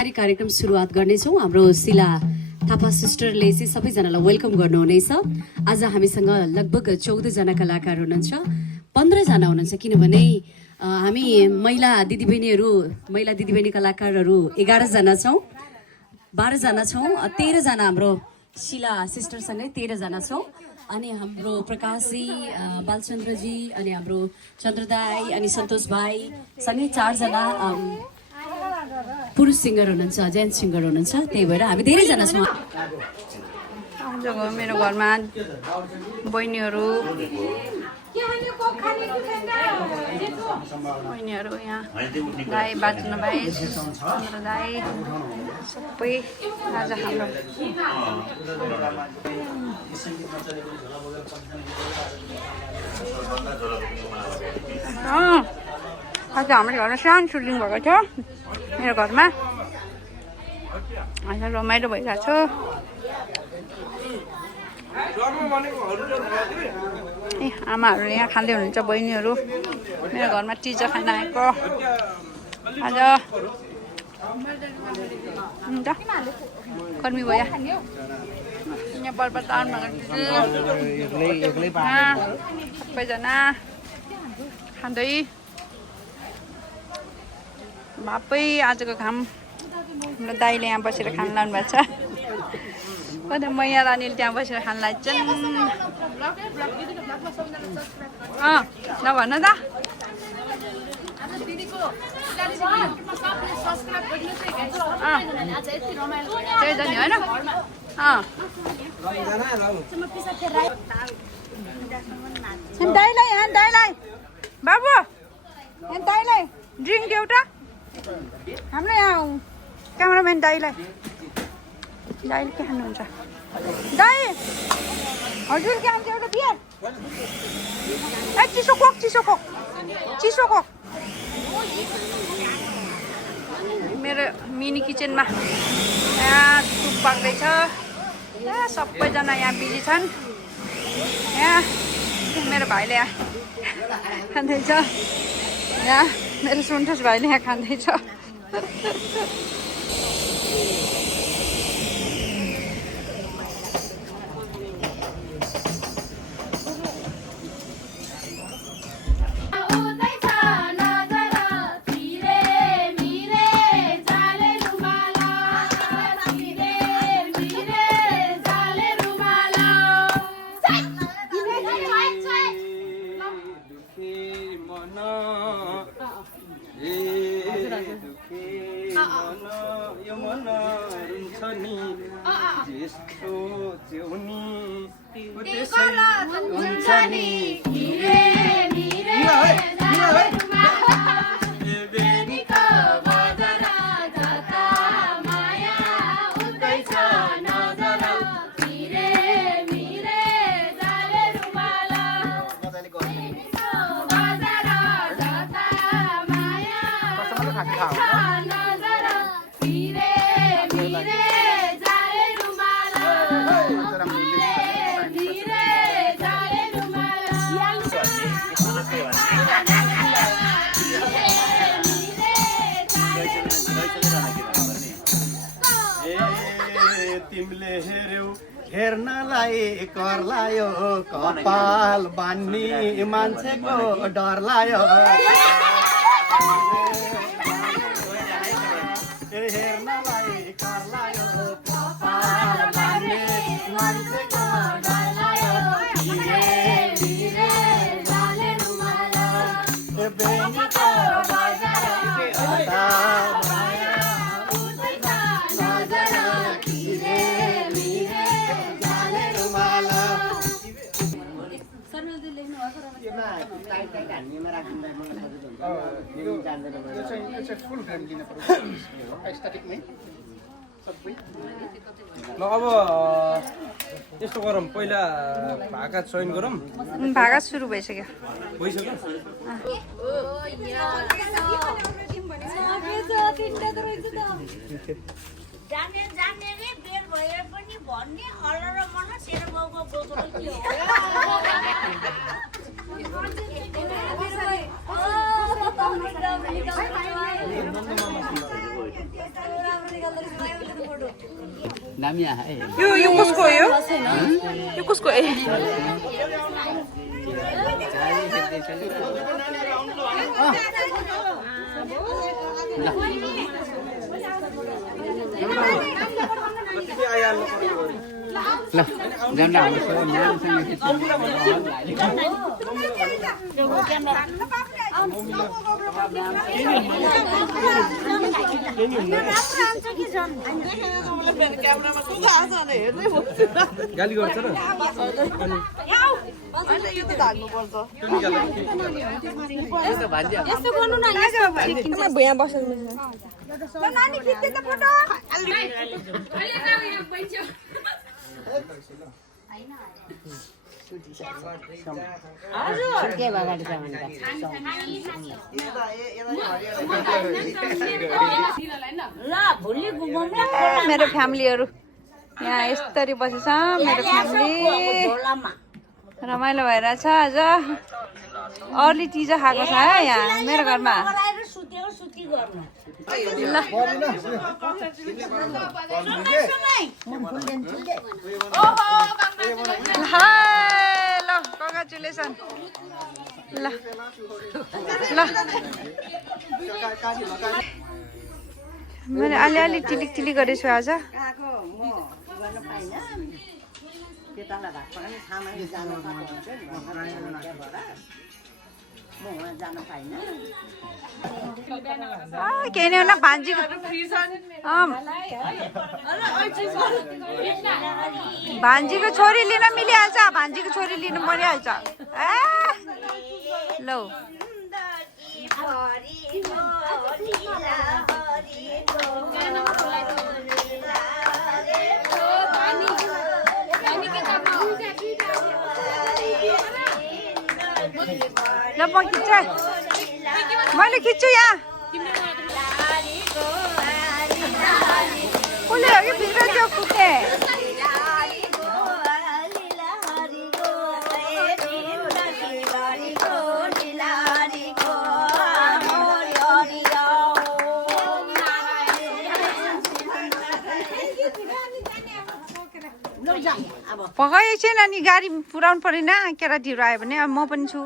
कार्यक्रम सुरुवात गर्नेछौँ। हाम्रो शिला थापा सिस्टरले चाहिँ सबैजनालाई वेलकम गर्नुहुनेछ। आज हामीसँग लगभग 14 जना कलाकार हुनुहुन्छ, 15 जना हुनुहुन्छ, किनभने हामी महिला दिदीबहिनी कलाकारहरू 11 जना छौँ, 12 जना छौँ, 13 जना हाम्रो शिला सिस्टरसँगै 13 जना छौँ। अनि हाम्रो प्रकाशजी, बालचन्द्रजी, अनि हाम्रो चन्द्रदाई, अनि सन्तोष भाइ सँगै 4 जना पुरुष सिङ्गर हुनुहुन्छ, जेन्ट्स सिङ्गर हुनुहुन्छ। त्यही भएर हामी धेरैजना छौँ। मेरो घरमा बहिनीहरू यहाँ दाई, बाँच्नु भाइ, चन्द्र दाई सबै आज हाम्रो आज हाम्रो घरमा सानो सुटिङ भएको थियो। मेरो घरमा आज रमाइलो भइरहेको छ। आमाहरू यहाँ खाँदै हुनुहुन्छ, बहिनीहरू मेरो घरमा टिजा खान आएको आज। कर्मी भयो यहाँ बर्बाद सबैजना खाँदै भापै आजको घाम। हाम्रो दाइले यहाँ बसेर खान लानु भएको छ, मैया रानीले त्यहाँ बसेर खान लाग्छन्। नभन त त्यही त नि होइन। दाइलाई यहाँ दाइलाई बाबु यहाँ दाइलाई ड्रिङ्क एउटा हाम्रो यहाँ क्यामराम्यान दाइलाई के खानुहुन्छ दाइ? हजुर के खान्छ? एउटा बियर, चिसो कोक मेरो मिनी किचनमा यहाँ सुप पाक्दैछ। सबैजना यहाँ बिजी छन्। यहाँ मेरो भाइले यहाँ खाँदैछ, यहाँ मेरो सन्तोष भाइले यहाँ खाँदैछ। तिमीले हेर्यौ हेर्नलाई कर लायो, कपाल बान्ने मान्छेको डर लायो। हेर्नलाई कर लायो, कपाल बान्ने मान्छेको डर लायो। ल अब यस्तो गरौँ, पहिला भाका चयन गरौँ। भाका सुरु भइसक्यो। जाने रे बेर भए पनि भन्ने अलर मन सेर बाउको बोतल के हो। यो कसको हो यो कसको ए गाली गर्छ र भुइँ बसेर मेरो फ्यामिलीहरू यहाँ यस्तरी बसेछ मेरो फ्यामिली रमाइलो भइरहेछ आज अर्ली टिजा खाएको छ है यहाँ मेरो घरमा ल ल कङ्ग्रेचुलेसन ल ल मैले अलिअलि टिलिक टिलिक गरेछु आज केही नै होला भान्जीको छोरी लिन मिलिहाल्छ भान्जीको छोरी लिनु परिहाल्छ ए लौ ल म खिच्छु मैले खिच्छु यहाँ कसले हो कि भित्र त्यो कुद्ने पकाइ एकछिन अनि गाडी पुऱ्याउनु परेन केटाहरू आयो भने अब म पनि छु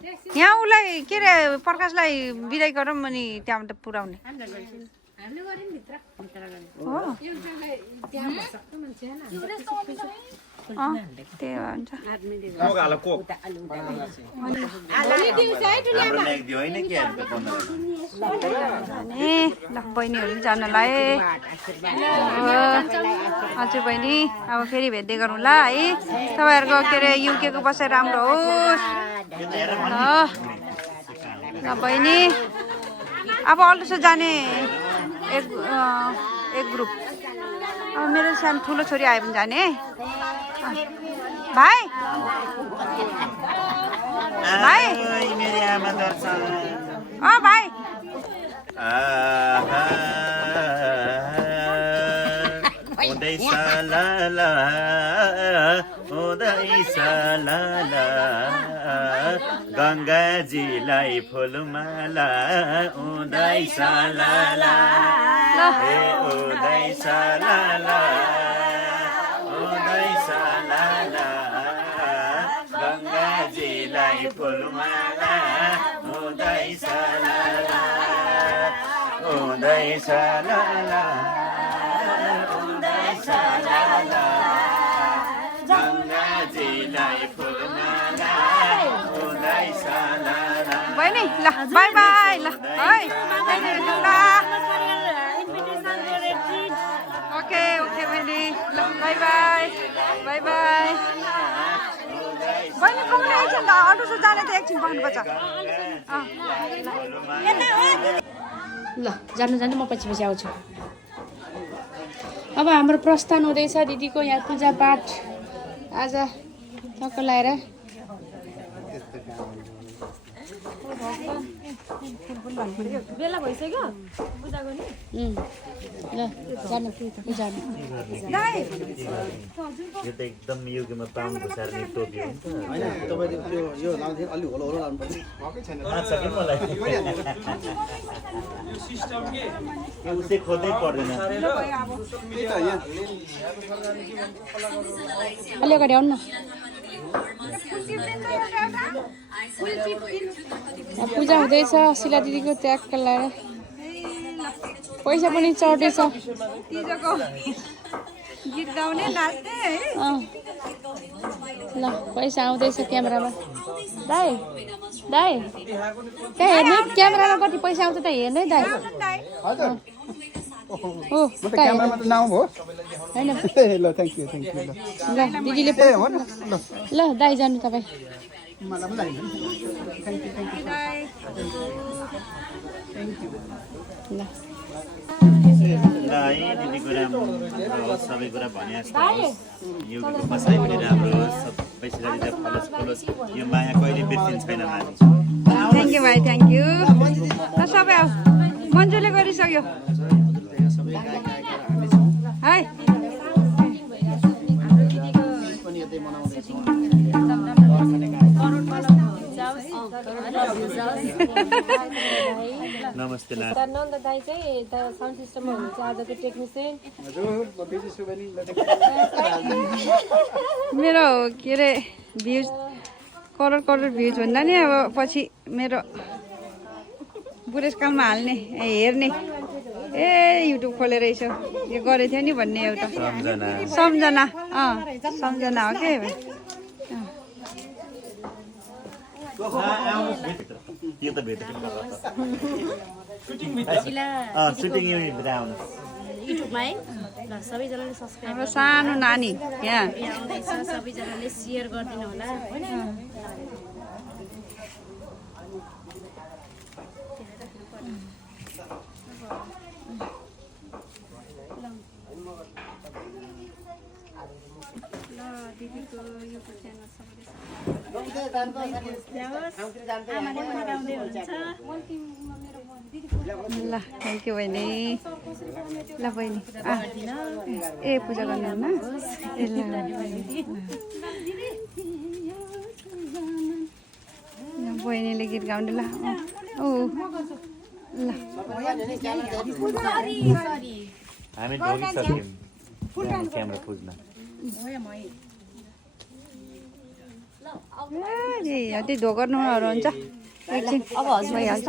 यहाँ उसलाई के अरे प्रकाशलाई बिदाई गरौँ अनि त्यहाँबाट पुऱ्याउने त्यही हुन्छ ल बहिनीहरू पनि जानलाई हजुर बहिनी अब फेरि भेट्दै गरौँ ल है तपाईँहरूको के अरे युकेको बसाइ राम्रो होस् ल बहिनी अब अल्टो जाने एक ग्रुप अब मेरो सानो ठुलो छोरी आयो भने जाने भाइ भाइ भाइ गङ्गाजीलाई फुलमाला उदैछ लाला हे उदैछ लाला उदैछ लाला गङ्गाजीलाई फुलमाला उदैछ लाला उदैछ लाला उदैछ लाला गङ्गाजीलाई फुलमाला उदैछ लाला बहिनी ल बाई बाई ल है ओके ओके बहिनी ल बाई बाई बाई बाई बहिनी पुग्नु एकछिन ल अटो जाने त एकछिन बस्नुपर्छ ल जानु जानु म पछि पछि आउँछु अब हाम्रो प्रस्थान हुँदैछ दिदीको यहाँ पूजापाठ आज टक्क लगाएर बेला भइसक्यो पूजा गर्ने ल जानु जानु यो त एकदम युगमा पाउनुको सार्ने टोपी हो नि त यो लाउँथे अलि होलो होलो लाउनु पर्छ थाहा छ कि मलाई यो सिस्टम के यो उसै खोज्नै पर्दैन अलि अगाडि आउनु न पूजा हुँदैछ शिला दिदीको त्यागका लागि पैसा पनि चढ्दैछ तिजोको गीत गाउने नाच्ने है ल पैसा आउँदैछ क्यामेरामा दाइ दाइ त्यहाँ हेर्ने क्यामेरामा कति पैसा आउँछ त हेर्ने दाइ हो क्यामेरामा त नाउँ हो होइन ल थ्याङ्क यू ल दिदीले ल दाइ जानु तपाईँ मलाई पनि ल ल है दिदी कुरा सबै कुरा भने जस्तो युगको बसाइ पनि राम्रो होस् सबैसित फलोस् फलोस् यो माया कहिले बिर्सिन्छ छैन मानिस थ्याङ्क यू भाइ थ्याङ्क यू ल सबै आऊ मन्जुले गरिसक्यो है नमस्ते ना नन्द दाई चाहिँ साउन्ड सिस्टममा हुनुहुन्छ आजको टेक्निसियन मेरो के अरे भ्युज करोड करोड भ्युज भन्दा नि अब पछि मेरो बुढेसकालमा हाल्ने हेर्ने ए युट्युब खोलेर यसो यो गरेको थियो नि भन्ने एउटा सम्झना सम्झना हो के यो त भेट सुटिङ युनिट भित्र आउनुहोस् युट्युबमा है ल सबैजनाले सब्सक्राइब हाम्रो सानो नानी यहाँ आउँदैछ सबैजनाले सेयर गरिदिनु होला होइन दिदीको युट्युब च्यानल आमाले पनि गाउँदै हुनुहुन्छ ल थ्याङ्क यू बहिनी ल बहिनी ए पूजा गर्नुहुन्न ए ल बहिनीले गीत गाउने ल ओ ल हामी ढोगिसक्यौँ क्यामेरा खोज्न त्यही धो गर्नुहरू हुन्छ एकछिन अब हजुर भइहाल्छ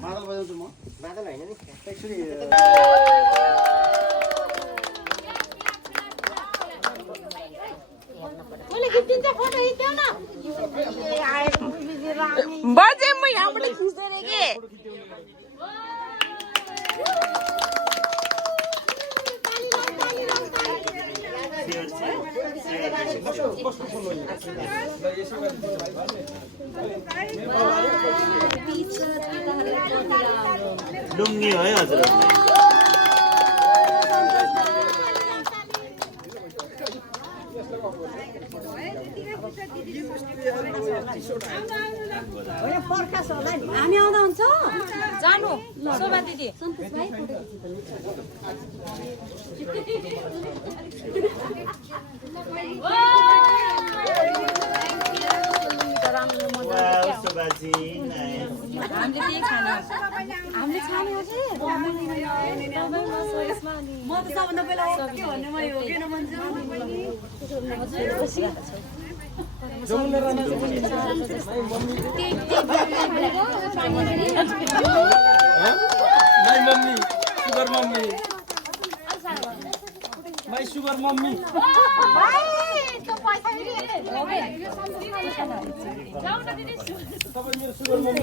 मादल बजाउँछु म मादल होइन नि एक्चुअली बजे म यहाँबाट खिच्दै रे के लुङ्गी हो है हजुर हामी आउँदा हुन्छ जानु शोभा दिदी सन्तोष भाइ हामीले त्यही खाना हामीले छाने म त सबभन्दा पहिला के भन्ने मैले हो किन भन्छु my mummy sugar mummy my sugar mummy तपाईँ मेरो सुगर मम्मी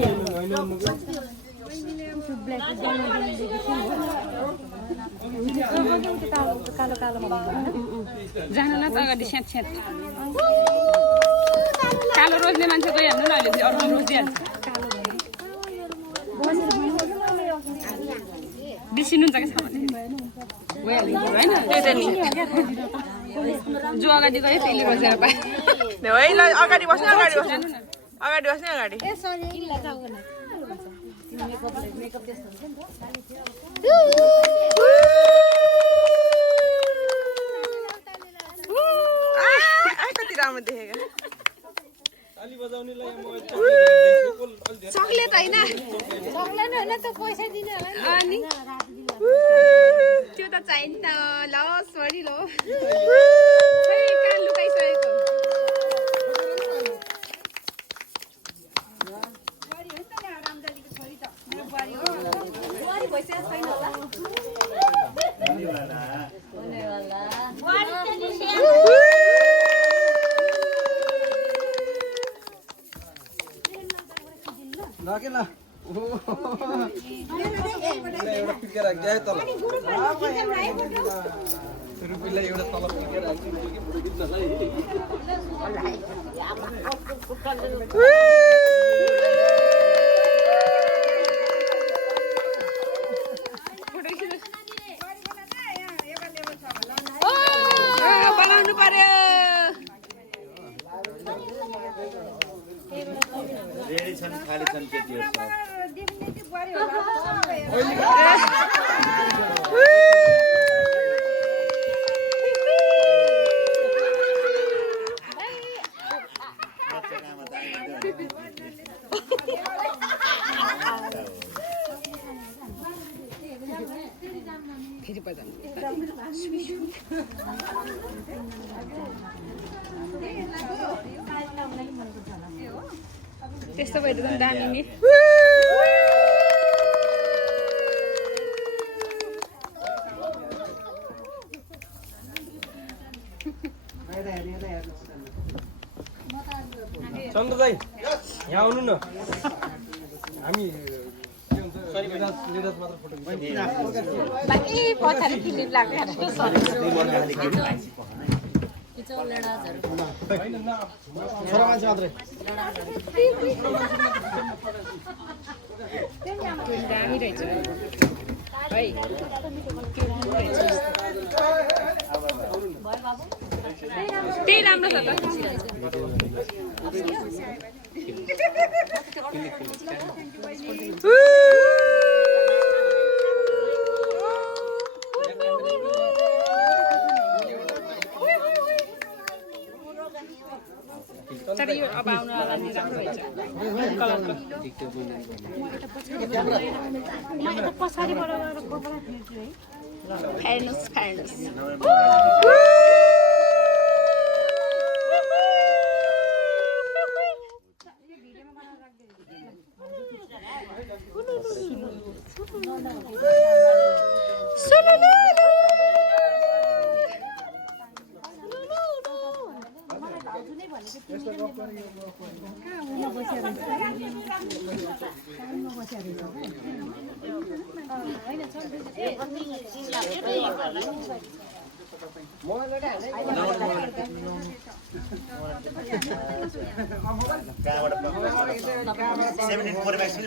कालो कालो जान न त अगाडि स्याट स्याट कालो रोज्ने मान्छे गइहाल्नु न अहिले चाहिँ अर्को रोजिहाल्छ बिर्सिनुहुन्छ कि छ भने होइन त्यही त नि जो अगाडि गयो त्यसले बसेर पाए है ल अगाडि बस्नु अगाडि बस्नु अगाडि कति राम्रो देखेको ताली बजाउनेलाई म चक्लेट होइन अनि त्यो त चाहिन्छ ल सरी ल कहाँ लुकाइसकेको ल के ल एउटा फिर्केर गए तल रुपीलाई एउटा तल फिर्केर बनाउनु पर्यो रेडी छन् खाली छन् केटीहरू सब त्यस्तो भएर त दामी नि चन्द्र दाइ यहाँ आउनु न हामी निरज मात्र फोटो पछाडि क्लिप लाग्यो छोरा मान्छे मात्रै दामी रहेछ है त्यही राम्रो छ तर यो अब आउनु होला नि राम्रो रहेछ पछाडिबाट गएर कपडा फेर्छु है फेर्नुहोस् फेर्नुहोस्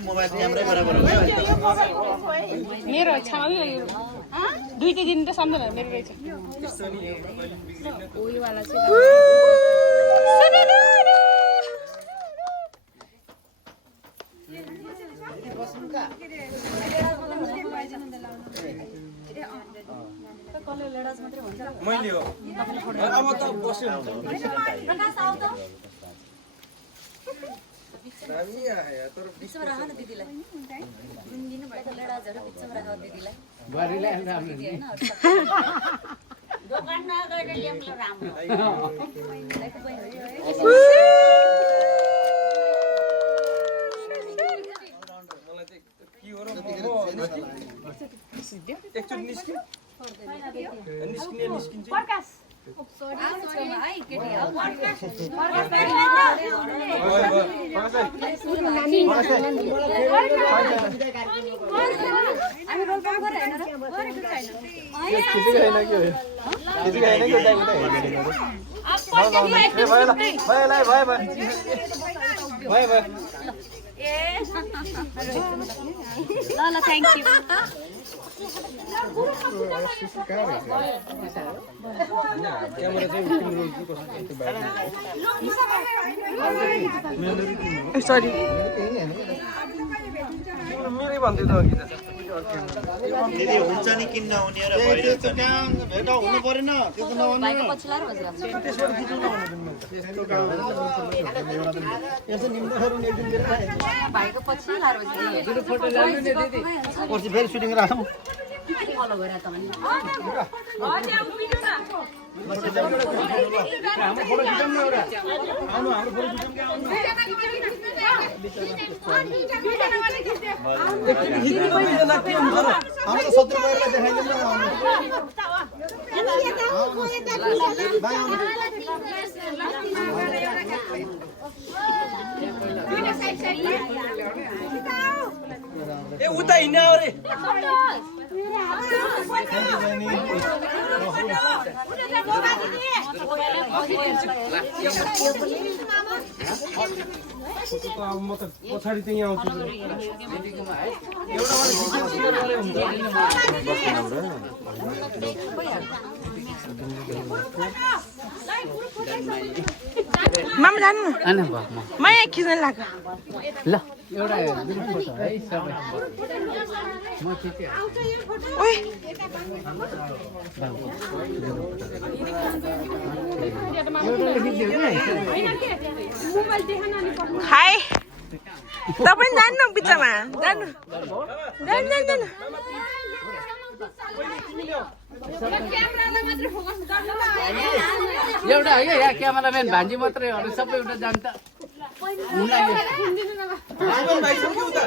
मोबाइल क्यामेरै बराबर मेरो छामा दुईटै दिन त सम्झना मेरो रहेछ उयोवाला चाहिँ मैले हो अब त बस्यो हामी आयो तर दोकान नगएर ल्याउँला राम्रो मलाई चाहिँ के हो र एकचोटि निस्कियो निस्किन्छ ल थ्याङ्क यू क्यामेरा चाहिँ तिम्रो कस्तो त्यो बाहिर सरी मेरै भन्दै त अघि त दिदी हुन्छ नि किन्न आउने र भइरहेछ नि भेट हुनु परेन त्यो त नभन्नु यसो निम्दोहरू एकदिन बेर भाइको पछि लाएर पर्सि फेरि सुटिङ राखौँ फलो गरेर त भने हाम्रो फोटो खिचौँ न एउटा आउनु हाम्रो फोटो खिचौँ हाम्रो त 70 रुपैयाँलाई देखाइदिउँ न ए उता हिँड्ने अरे अब म त पछाडि चाहिँ आउँछु मामा जानु म यहाँ खिच्न लाग्यो ल एउटा फोटो है सबै म खिचे ओइ हाय तपाईँ जानु न बिचमा जानु जानु जानु जानु एउटा है यहाँ क्यामेराम्यान भान्जी मात्रै हो सबै एउटा जान्छ भाइ छ कि उता